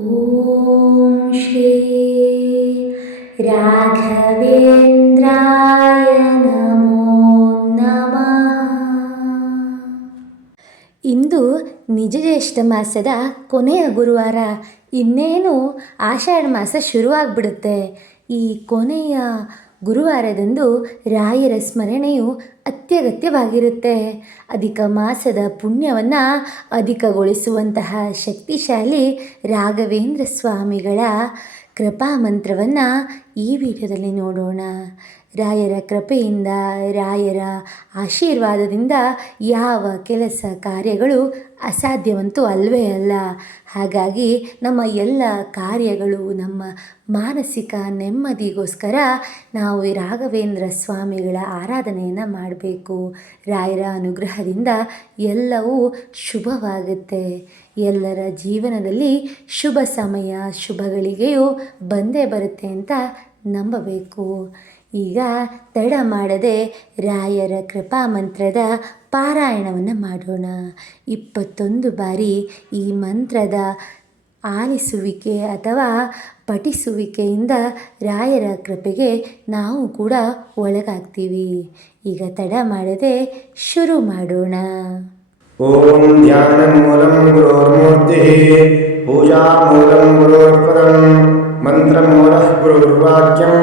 ಓಂ ಶ್ರೀ ರಾಘವೇಂದ್ರಾಯ ನಮೋ ನಮಃ. ಇಂದು ನಿಜಜ್ಯೇಷ್ಠ ಮಾಸದ ಕೊನೆಯ ಗುರುವಾರ. ಇನ್ನೇನು ಆಷಾಢ ಮಾಸ ಶುರುವಾಗ್ಬಿಡುತ್ತೆ. ಈ ಕೊನೆಯ ಗುರುವಾರದಂದು ರಾಯರ ಸ್ಮರಣೆಯು ಅತ್ಯಗತ್ಯವಾಗಿರುತ್ತೆ. ಅಧಿಕ ಮಾಸದ ಪುಣ್ಯವನ್ನು ಅಧಿಕಗೊಳಿಸುವಂತಹ ಶಕ್ತಿಶಾಲಿ ರಾಘವೇಂದ್ರ ಸ್ವಾಮಿಗಳ ಕೃಪಾ ಮಂತ್ರವನ್ನು ಈ ವಿಡಿಯೋದಲ್ಲಿ ನೋಡೋಣ. ರಾಯರ ಕೃಪೆಯಿಂದ, ರಾಯರ ಆಶೀರ್ವಾದದಿಂದ ಯಾವ ಕೆಲಸ ಕಾರ್ಯಗಳು ಅಸಾಧ್ಯವಂತೂ ಅಲ್ವೇ ಅಲ್ಲ. ಹಾಗಾಗಿ ನಮ್ಮ ಎಲ್ಲ ಕಾರ್ಯಗಳು, ನಮ್ಮ ಮಾನಸಿಕ ನೆಮ್ಮದಿಗೋಸ್ಕರ ನಾವು ಈ ರಾಘವೇಂದ್ರ ಸ್ವಾಮಿಗಳ ಆರಾಧನೆಯನ್ನು ಮಾಡಬೇಕು. ರಾಯರ ಅನುಗ್ರಹದಿಂದ ಎಲ್ಲವೂ ಶುಭವಾಗುತ್ತೆ. ಎಲ್ಲರ ಜೀವನದಲ್ಲಿ ಶುಭ ಸಮಯ, ಶುಭಗಳಿಗೆಯೂ ಬಂದೇ ಬರುತ್ತೆ ಅಂತ ನಂಬಬೇಕು. ಈಗ ತಡ ಮಾಡದೆ ರಾಯರ ಕೃಪಾ ಮಂತ್ರದ ಪಾರಾಯಣವನ್ನು ಮಾಡೋಣ. 21 ಬಾರಿ ಈ ಮಂತ್ರದ ಆಲಿಸುವಿಕೆ ಅಥವಾ ಪಠಿಸುವಿಕೆಯಿಂದ ರಾಯರ ಕೃಪೆಗೆ ನಾವು ಕೂಡ ಒಳಗಾಗ್ತೀವಿ. ಈಗ ತಡ ಮಾಡದೆ ಶುರು ಮಾಡೋಣ. ಓಂ ಧ್ಯಾನ ಮೂಲಂ ಗುರೋರ್ಮೂರ್ತಿ ಪೂಜಾ ಮೂಲಂ ಗುರೋರ್ಪದಂ ಮಂತ್ರ ಮೂಲಃ ಗುರುರ್ವಾಕ್ಯಂ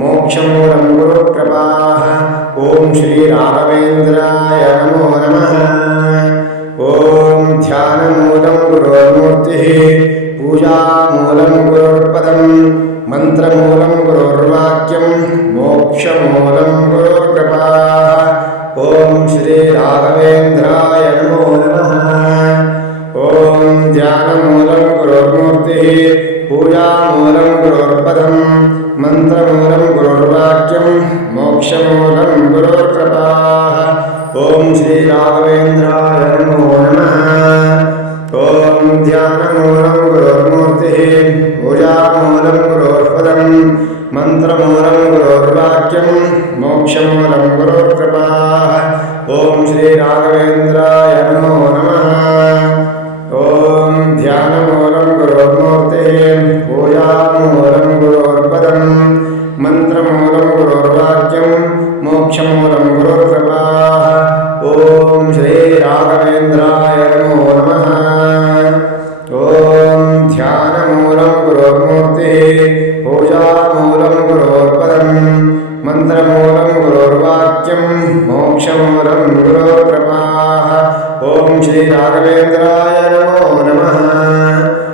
ಮೋಕ್ಷ ಮೂಲಂ ಗುರುಕೃಪಾ. ಓಂ ಶ್ರೀ ರಾಘವೇಂದ್ರಾಯ ನಮೋ ನಮಃ. ಓಂ ಧ್ಯಾನ ಮೂಲಂ ಗುರೋರ್ಮೂರ್ತಿ ಪೂಜಾ ಮೂಲಂ ಗುರುರ್ಪದಂ ಮಂತ್ರ ಮೂಲಂ ಗುರುರ್ವಾಕ್ಯಂ ಮೋಕ್ಷ ಮೂಲಂ ಗುರುಕೃಪಾ. ಓಂ ಶ್ರೀ ರಾಘವೇಂದ್ರಾಯ ನಮೋ ನಮಃ. ಓಂ ಧ್ಯಾನ ಮೂಲಂ ಗುರುರ್ಮೂರ್ತಿ ಪೂಜಾ ಮೂಲಂ ಗುರುರ್ಪದಂ ಮಂತ್ರ ಮೂಲಂ ಗುರುರ್ವಾಕ್ಯಂ ಮೋಕ್ಷ ಮೂಲಂ ಗುರುರ್ಕೃಪಾ. ಓಂ ಶ್ರೀ ರಾಘವೇಂದ್ರಾಯ ನಮೋ ನಮಃ. ಓಂ ಧ್ಯಾನ ಮೂಲಂ ಗುರುರ್ಮೂರ್ತಿ ಪೂಜಾ ಮೂಲಂ ಗುರುರ್ಪದಂ ಮಂತ್ರ ಮೂಲಂ ಗುರುರ್ವಾಕ್ಯಂ ಮೋಕ್ಷ ಮೂಲಂ ಗುರುರ್ಕೃಪಾ. ಓಂ ಶ್ರೀ ರಾಘವೇಂದ್ರಾಯ ನಮೋ ನಮಃ. ಓಂ ಧ್ಯಾನ ಮೂಲಂ ಗುರುರ್ಮೂರ್ತಿ ಪೂಜಾ ಮೂಲಂ ಗುರುರ್ಪದಂ ಮಂತ್ರ ಮೂಲಂ ಗುರುರ್ವಾಕ್ಯಂ ಮೋಕ್ಷ ಮೂಲಂ ಗುರುರ್ಕೃಪಾ. ಓಂ ಶ್ರೀ ರಾಘವೇಂದ್ರಾಯ ನಮೋ ನಮಃ. ಓಂ ಧ್ಯಾನ ಮೂಲಂ ಗುರುರ್ಮೂರ್ತಿ ಪೂಜಾ ಮೂಲಂ ಗುರುರ್ಪದಂ ಮಂತ್ರ ಮೂಲಂ ಗುರುರ್ವಾಕ್ಯಂ ಮೋಕ್ಷ ಮೂಲಂ ಗುರುರ್ಕೃಪಾ. ಓಂ ಶ್ರೀ ರಾಘವೇಂದ್ರಾಯ ನಮೋ ನಮಃ.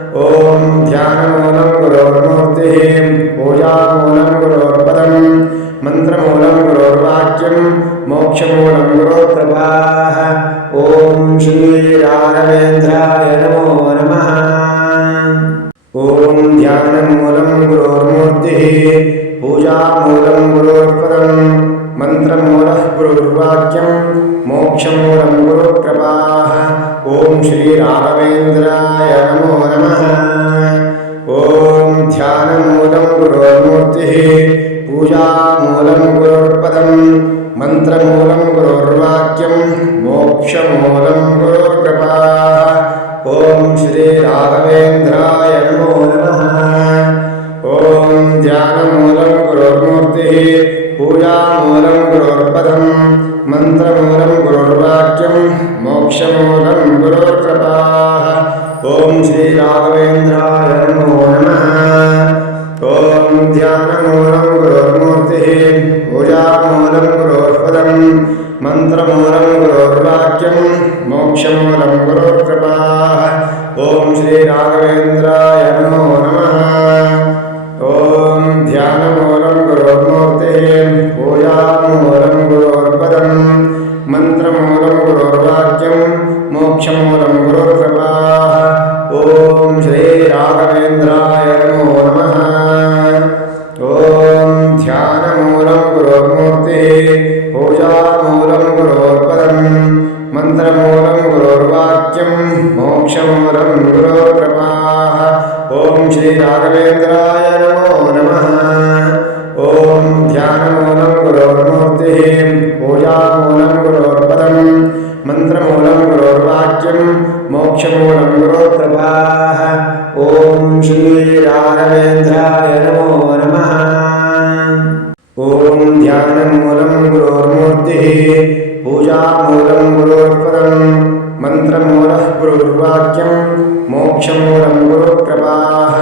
ಓಂ ಧ್ಯಾನ ಮೂಲಂ ಗುರುರ್ಮೂರ್ತಿ ಪೂಜಾ ಮೂಲಂ ಗುರುರ್ಪದಂ ಮಂತ್ರ ಮೂಲಂ ಗುರುರ್ವಾಕ್ಯಂ ಮೋಕ್ಷ ಮೂಲಂ ಗುರುರ್ಕೃಪಾ. ಓಂ ಶ್ರೀ ರಾಘವೇಂದ್ರಾಯ ನಮೋ ನಮಃ. ಓಂ ಧ್ಯಾನ ಮೂಲಂ ಗುರುರ್ಮೂರ್ತಿ ಪೂಜಾ ಮೂಲಂ ಗುರುರ್ಪದಂ ಮಂತ್ರ ಮೂಲಃ ಗುರುರ್ವಾಕ್ಯಂ ಮೋಕ್ಷ ಮೂಲಂ ಗುರುಕೃಪಾ. ಓಂ ಶ್ರೀ ರಾಘವೇಂದ್ರಾಯ ನಮೋ ನಮಃ. ಓಂ ಧ್ಯಾನ ಮೂಲಂ ಗುರುರ್ಮೂರ್ತಿ ಪೂಜಾ ಮೂಲಂ ಗುರುರ್ಪದಂ ಮಂತ್ರ ಮೂಲಂ ಗುರುರ್ವಾಕ್ಯಂ ಮೋಕ್ಷ ಮೂಲಂ ಗುರುರ್ಕೃಪಾ. ಓಂ ಶ್ರೀ ರಾಘವೇಂದ್ರಾಯ ನಮೋ ನಮಃ. ಓಂ ಧ್ಯಾನ ಮೂಲಂ ಗುರುರ್ಮೂರ್ತಿ ಪೂಜಾ ಮೂಲಂ ಗುರುರ್ಪದಂ ಮಂತ್ರ ಮೂಲಂ ಗುರುರ್ವಾಕ್ಯಂ ಮೋಕ್ಷ ಮೂಲಂ ಗುರುರ್ಕೃಪಾ. ಓಂ ಶ್ರೀ ರಾಘವೇಂದ್ರಾಯ ನಮೋ ನಮಃ. ಓಂ ಧ್ಯಾನ ಮೂಲಂ ಗುರುರ್ಮೂರ್ತಿ ಪೂಜಾ ಮೂಲಂ ಗುರುರ್ಪದಂ ಮಂತ್ರ ಮೂಲಂ ಗುರುರ್ವಾಕ್ಯಂ ಮೋಕ್ಷ ಮೂಲಂ ಗುರುರ್ಕೃಪಾ. ಓಂ ಶ್ರೀ ರಾಘವೇಂದ್ರಾಯ ನಮೋ ನಮಃ. ಓಂ ಧ್ಯಾನ ಮೂಲಂ ಗುರುರ್ಮೂರ್ತಿ ಪೂಜಾ ಮೂಲಂ ಗುರುರ್ಪದಂ ಮಂತ್ರ ಮೂಲಂ ಗುರುರ್ವಾಕ್ಯಂ ಮೋಕ್ಷ ಮೂಲಂ ಗುರುರ್ಕೃಪಾ. ಓಂ ಶ್ರೀ ರಾಘವೇಂದ್ರಾಯ ನಮೋ ನಮಃ. ಓಂ ಧ್ಯಾನ ಮೂಲಂ ಗುರುರ್ಮೂರ್ತಿ ಪೂಜಾ ಮೂಲಂ ಗುರುರ್ಪದಂ ಮಂತ್ರ ಮೂಲಂ ಗುರುರ್ವಾಕ್ಯಂ ಮೋಕ್ಷ ಮೂಲಂ ಗುರುರ್ಕೃಪಾ. ಓಂ ಶ್ರೀ ರಾಘವೇಂದ್ರಾಯ ನಮೋ ನಮಃ. ಓಂ ಧ್ಯಾನ ಮೂಲಂ ಗುರುರ್ಮೂರ್ತಿ ಪೂಜಾ ಮೂಲಂ ಗುರುರ್ಪದಂ ಮಂತ್ರ ಮೂಲಂ ಗುರುರ್ವಾಕ್ಯಂ ಮೋಕ್ಷ ಮೂಲಂ ಗುರುರ್ಕೃಪಾ. ಓಂ श्री राघवेन्द्राय नमो नमः। ॐ ध्यानमूलं गुरोर्मूर्तिः पूजामूलं गुरोर्पदं मन्त्रमूलः गुरुर्वाक्यं मोक्षमूलं गुरुकृपाः।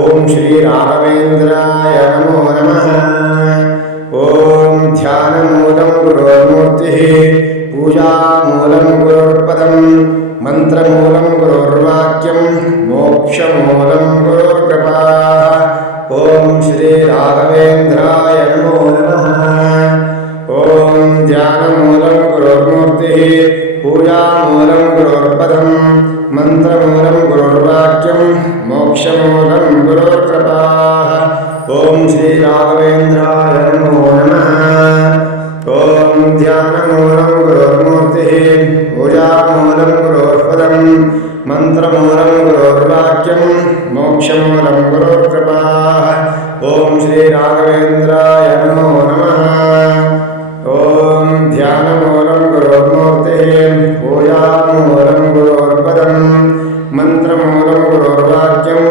ॐ श्री राघवेन्द्राय नमो नमः। ॐ ध्यानमूलं गुरोर्मूर्तिः पूजामूलं गुरुर्पदं मन्त्रमूलं गुरुर्वाक्यं मोक्षमूलं गुरुकृपाः। ॐ श्री राघवेन्द्राय नमो नमः। ॐ ध्यानमूलं गुरुर्मूर्तिः पूजामूलं गुरुर्पदं मन्त्रमूलं गुरुर्वाक्यं मोक्षमूलं गुरुकृपाः। ॐ श्री राघवेन्द्राय नमो नमः। ॐ ध्यानमूलं गुरुर्मूर्तिः पूजामूलं गुरुर्पदं मन्त्रमूलं गुरुर्वाक्यं मोक्षमूलं गुरुकृपाः। ॐ श्री राघवेन्द्राय नमो नमः। ॐ ध्यानमूलं गुरुर्मूर्तिः पूजामूलं गुरुर्पदं मन्त्रमूलं गुरुर्वाक्यं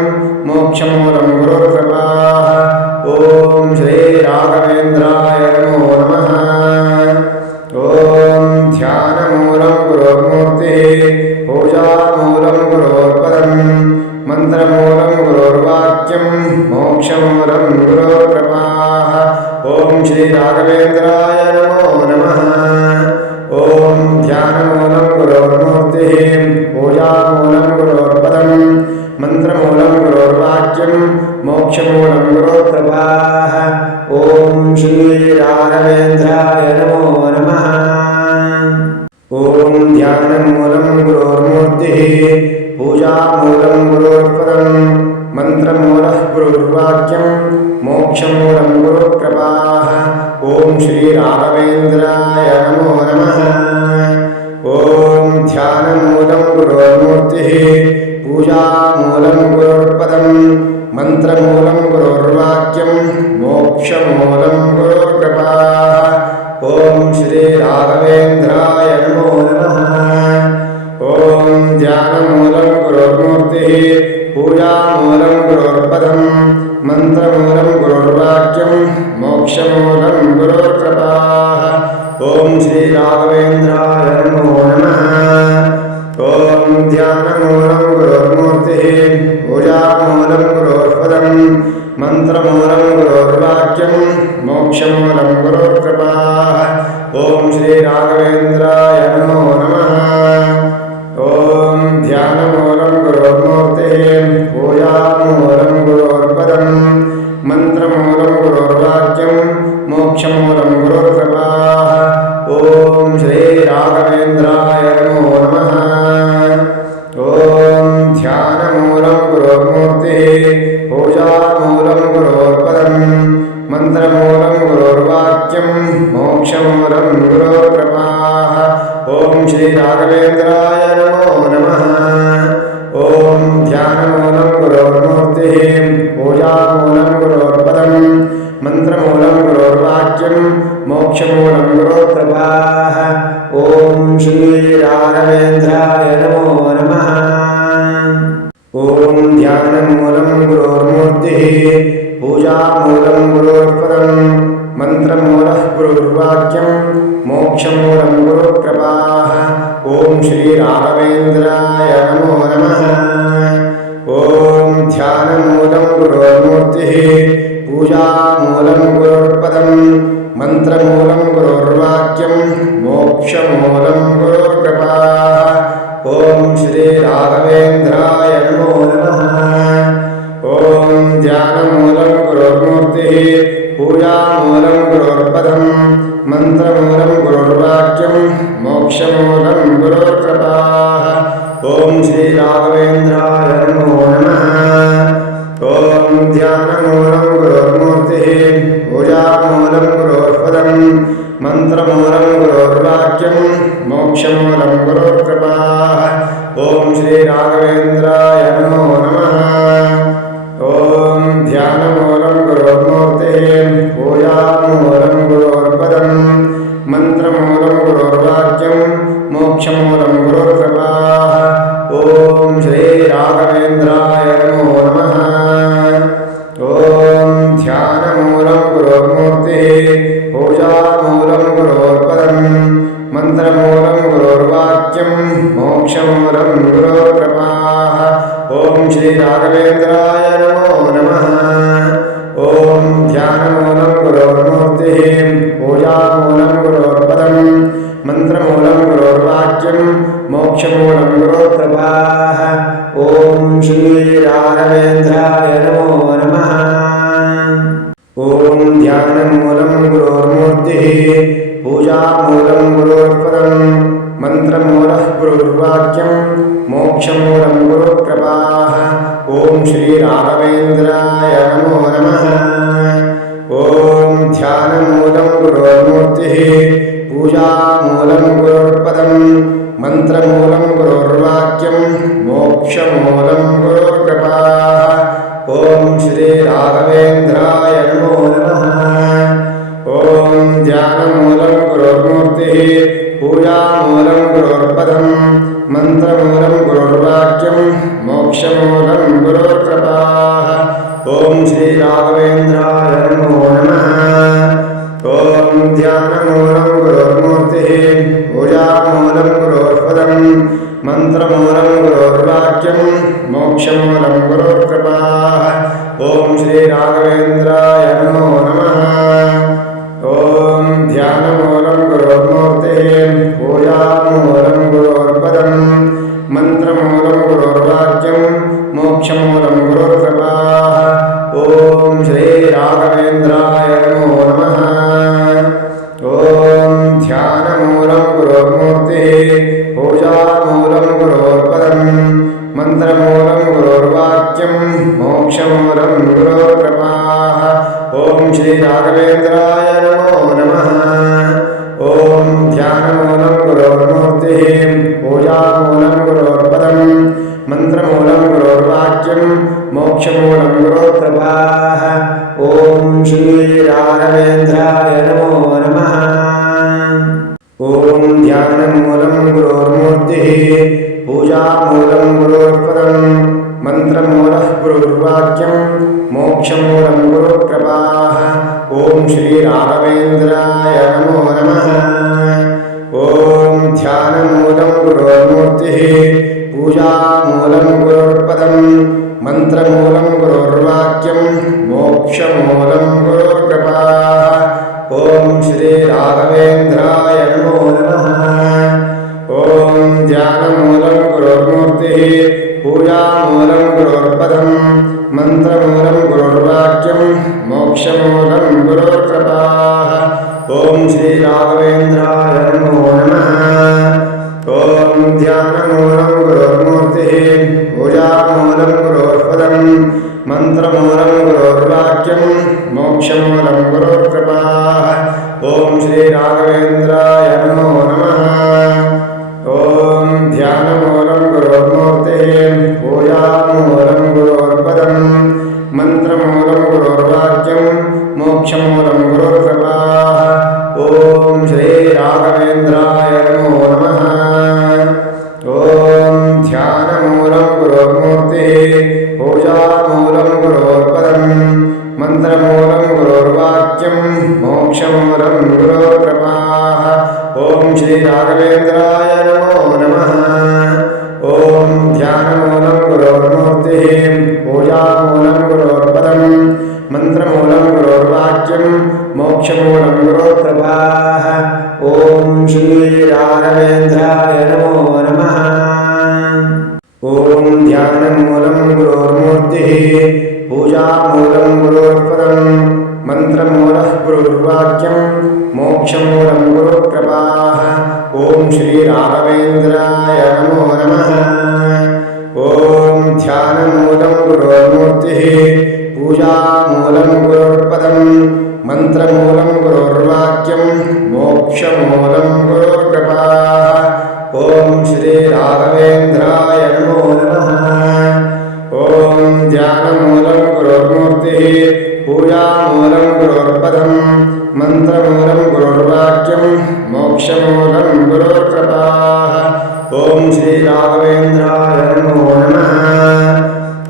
मोक्षमूलं गुरुकृपाः। ॐ श्री राघवेन्द्राय नमो नमः। ॐ ध्यानमूलं गुरुर्मूर्तिः पूजामूलं गुरुर्पदं मन्त्रमूलं गुरुर्वाक्यं मोक्षमूलं गुरुकृपाः। ॐ श्री राघवेन्द्राय नमो नमः। ॐ ध्यानमूलं गुरुर्मूर्तिः पूजामूलं गुरुर्पदं मन्त्रमूलं गुरुर्वाक्यं मोक्षमूलं गुरुकृपाः। ॐ श्री राघवेन्द्राय नमो नमः। ॐ ध्यानमूलं गुरुर्मूर्तिः पूजामूलं गुरुर्पदं मन्त्रमूलः गुरुर्वाक्यं मोक्षमूलं गुरुकृपाः। ॐ श्री राघवेन्द्राय नमो नमः। ॐ ध्यानमूलं गुरुर्मूर्तिः पूजामूलं गुरुर्पदं मन्त्रमूलं गुरुर्वाक्यं मोक्षमूलं गुरुकृपाः। ॐ श्री राघवेन्द्राय नमो नमः। ॐ ध्यानमूलं गुरुर्मूर्तिः पूजामूलं गुरुर्पदं मन्त्रमूलं गुरुर्वाक्यं मोक्षमूलं गुरुकृपाः। ॐ श्री राघवेन्द्राय नमो नमः। ॐ ध्यानमूलं गुरुर्मूर्तिः पूजामूलं गुरुर्पदं मन्त्रमूलं गुरुर्वाक्यं मोक्षमूलं गुरुकृपाः। ॐ श्री राघवेन्द्राय नमो नमः। ॐ ध्यानमूलं गुरुर्मूर्तिः पूजामूलं गुरुर्पदं मन्त्रमूलं गुरुर्वाक्यं मोक्षमूलं गुरुकृपाः। ॐ श्री राघवेन्द्राय नमो नमः। ॐ ध्यानमूलं गुरुर्मूर्तिः पूजामूलं गुरुर्पदं मन्त्रमूलं गुरुर्वाक्यं मोक्षमूलं गुरुकृपाः। ॐ श्री राघवेन्द्राय नमो नमः। ॐ ध्यानमूलं गुरुर्मूर्तिः पूजामूलं गुरुर्पदं मन्त्रमूलं गुरुर्वाक्यं मोक्षमूलं गुरुकृपाः। ॐ श्री राघवेन्द्राय नमो नमः। ॐ ध्यानमूलं गुरुर्मूर्तिः पूजामूलं गुरुर्पदं मन्त्रमूलः गुरुर्वाक्यं मोक्षमूलं गुरुकृपाः। ॐ श्री राघवेन्द्राय नमो नमः। ॐ ध्यानमूलं गुरुर्मूर्तिः पूजामूलं गुरुर्पदं मन्त्रमूलं गुरुर्वाक्यं मोक्षमूलं गुरुकृपाः। ॐ श्री राघवेन्द्राय नमो नमः। ॐ ध्यानमूलं गुरुर्मूर्तिः पूजामूलं गुरुर्पदं मन्त्रमूलं गुरुर्वाक्यं मोक्षमूलं गुरुकृपाः। ॐ श्री राघवेन्द्राय नमो नमः। ॐ ध्यानमूलं गुरुर्मूर्तिः पूजामूलं गुरुर्पदं मन्त्रमूलं गुरुर्वाक्यं मोक्षमूलं गुरुकृपाः। ॐ श्री राघवेन्द्राय नमो नमः। ॐ ध्यानमूलं गुरुर्मूर्तिः पूजामूलं गुरुर्पदं मन्त्रमूलं गुरुर्वाक्यं मोक्षमूलं गुरुकृपाः। ॐ श्री राघवेन्द्राय नमो नमः। श्रीराघवेन्द्राय नमो नमः। ॐ ध्यानमूलं गुरोर्मूर्तिः पूजामूलं गुरोर्पदं मन्त्रमूलं गुरोर्वाक्यं मोक्षमूलं गुरोर्कृपाः। ॐ श्रीराघवेन्द्राय नमो नमः। ॐ ध्यानमूलं गुरोर्मूर्तिः पूजामूलं गुरोर्पदं मन्त्रमूलः गुरुर्वाक्यं मोक्षमूलं गुरुकृपाः। ॐ श्रीराघवेन्द्राय नमो नमः। ॐ ध्यानमूलं गुरोर्मूर्तिः पूजामूलं गुरुर्पदं मन्त्रमूलं गुरुर्वाक्यं मोक्षमूलं गुरुकृपाः। ॐ श्रीराघवेन्द्राय नमो नमः। ॐ ध्यानमूलं गुरोर्मूर्तिः पूजामूलं गुरोर्पदं मन्त्रमूलं गुरुर्वाक्यं मोक्षमूलं गुरुर्कृपाः। ॐ श्रीराघवेन्द्राय नमो नमः। ॐ ध्यानमूलं गुरोर्मूर्तिः पूजामूलं गुरोर्पदं मन्त्रमूलं गुरुर्वाक्यं मोक्षमूलं गुरुर्कृपाः। ॐ श्रीराघवेन्द्राय नमो नमः। ॐ ध्यानमूलं गुरोर्मूर्तिः पूजामूलं गुरोर्पदं मन्त्रमूलं गुरुर्वाक्यं मोक्षमूलं गुरुर्कृपाः। ॐ श्रीराघवेन्द्राय नमो नमः। ॐ ध्यानमूलं गुरोर्मूर्तिः पूजामूलं गुरोर्पदं मन्त्रमूलं गुरुर्वाक्यं मोक्षमूलं गुरुर्कृपाः। ॐ श्रीराघवेन्द्राय नमो नमः। ॐ ध्यानमूलं गुरोर्मूर्तिः पूजामूलं गुरोर्पदं मन्त्रमूलं गुरुर्वाक्यं मोक्षमूलं गुरुर्कृपाः। ॐ श्रीराघवेन्द्राय नमो नमः। ॐ ध्यानमूलं गुरोर्मूर्तिः पूजामूलं गुरुर्पदं मन्त्रमूलः गुरुर्वाक्यं मोक्षमूलं गुरुकृपाः। ॐ श्रीराघवेन्द्राय नमो नमः। ॐ ध्यानमूलं गुरोर्मूर्तिः पूजामूलं गुरुर्पदं मन्त्रमूलं गुरुर्वाक्यं मोक्षमूलं गुरुर्कृपाः। ॐ श्रीराघवेन्द्राय नमो नमः। ॐ ध्यानमूलं गुरोर्मूर्तिः पूजामूलं गुरुर्पदं मन्त्रमूलं गुरुर्वाक्यं मोक्षमूलं गुरुर्कृपाः। ॐ श्रीराघवेन्द्राय नमो नमः। ॐ ध्यानमूलं गुरोर्मूर्तिः पूजामूलं गुरुर्पदं मन्त्रमूलं गुरुर्वाक्यं मोक्षमूलं गुरुर्कृपाः। ॐ श्रीराघवेन्द्राय नमो नमः। ॐ ध्यानमूलं गुरोर्मूर्तिः पूजामूलं गुरुर्पदं मन्त्रमूलं गुरुर्वाक्यं मोक्षमूलं गुरुर्कृपाः। ॐ श्रीराघवेन्द्राय नमो नमः। ॐ ध्यानमूलं गुरोर्मूर्तिः पूजामूलं गुरुर्पदं मन्त्रमूलं गुरुर्वाक्यं मोक्षमूलं गुरुर्कृपाः। ॐ श्रीराघवेन्द्राय नमो नमः। ॐ ध्यानमूलं गुरोर्मूर्तिः पूजामूलं गुरुर्पदं मन्त्रमूलं गुरुर्वाक्यं मोक्षमूलं गुरुर्कृपाः। ॐ श्रीराघवेन्द्राय नमो नमः। ॐ ध्यानमूलं गुरोर्मूर्तिः पूजामूलं गुरुर्पदं मन्त्रमूलः गुरुर्वाक्यं मोक्षमूलं गुरुर्कृपाः। ॐ श्रीराघवेन्द्राय नमो नमः। ॐ ध्यानमूलं गुरोर्मूर्तिः पूजामूलं गुरुर्पदं मन्त्रमूलं गुरुर्वाक्यं मोक्षमूलं गुरुर्कृपाः। ॐ श्रीराघवेन्द्राय नमो नमः। ॐ ध्यानमूलं गुरोर्मूर्तिः पूजामूलं गुरुर्पदं मन्त्रमूलं गुरुर्वाक्यं मोक्षमूलं गुरुर्कृपाः। ॐ श्रीराघवेन्द्राय नमो नमः।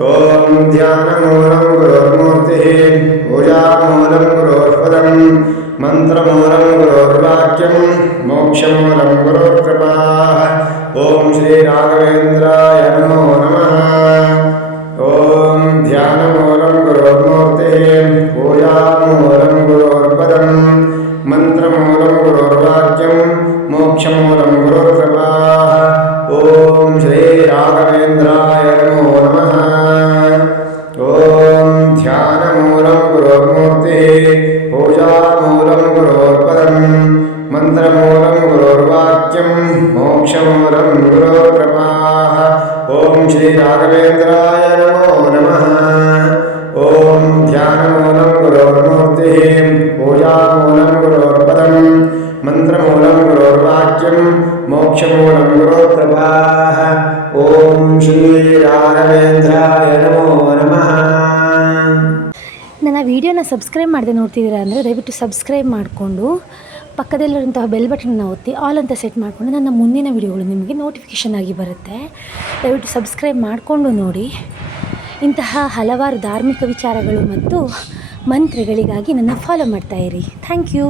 ॐ ध्यानमूलं गुरोर्मूर्तिः पूजामूलं गुरुर्पदं मन्त्रमूलं गुरुर्वाक्यं मोक्षमूलं गुरुर्कृपाः। ॐ श्रीराघवेन्द्राय नमो नमः। ॐ ವಿಡಿಯೋನ ಸಬ್ಸ್ಕ್ರೈಬ್ ಮಾಡದೆ ನೋಡ್ತಿದ್ದೀರಾ ಅಂದರೆ ದಯವಿಟ್ಟು ಸಬ್ಸ್ಕ್ರೈಬ್ ಮಾಡಿಕೊಂಡು ಪಕ್ಕದಲ್ಲಿರುವಂತಹ ಬೆಲ್ ಬಟನ್ನ ಒತ್ತಿ ಆಲ್ ಅಂತ ಸೆಟ್ ಮಾಡಿಕೊಂಡು ನನ್ನ ಮುಂದಿನ ವಿಡಿಯೋಗಳು ನಿಮಗೆ ನೋಟಿಫಿಕೇಷನ್ ಆಗಿ ಬರುತ್ತೆ. ದಯವಿಟ್ಟು ಸಬ್ಸ್ಕ್ರೈಬ್ ಮಾಡಿಕೊಂಡು ನೋಡಿ. ಇಂತಹ ಹಲವಾರು ಧಾರ್ಮಿಕ ವಿಚಾರಗಳು ಮತ್ತು ಮಂತ್ರಗಳಿಗಾಗಿ ನನ್ನ ಫಾಲೋ ಮಾಡ್ತಾಯಿರಿ. Thank you.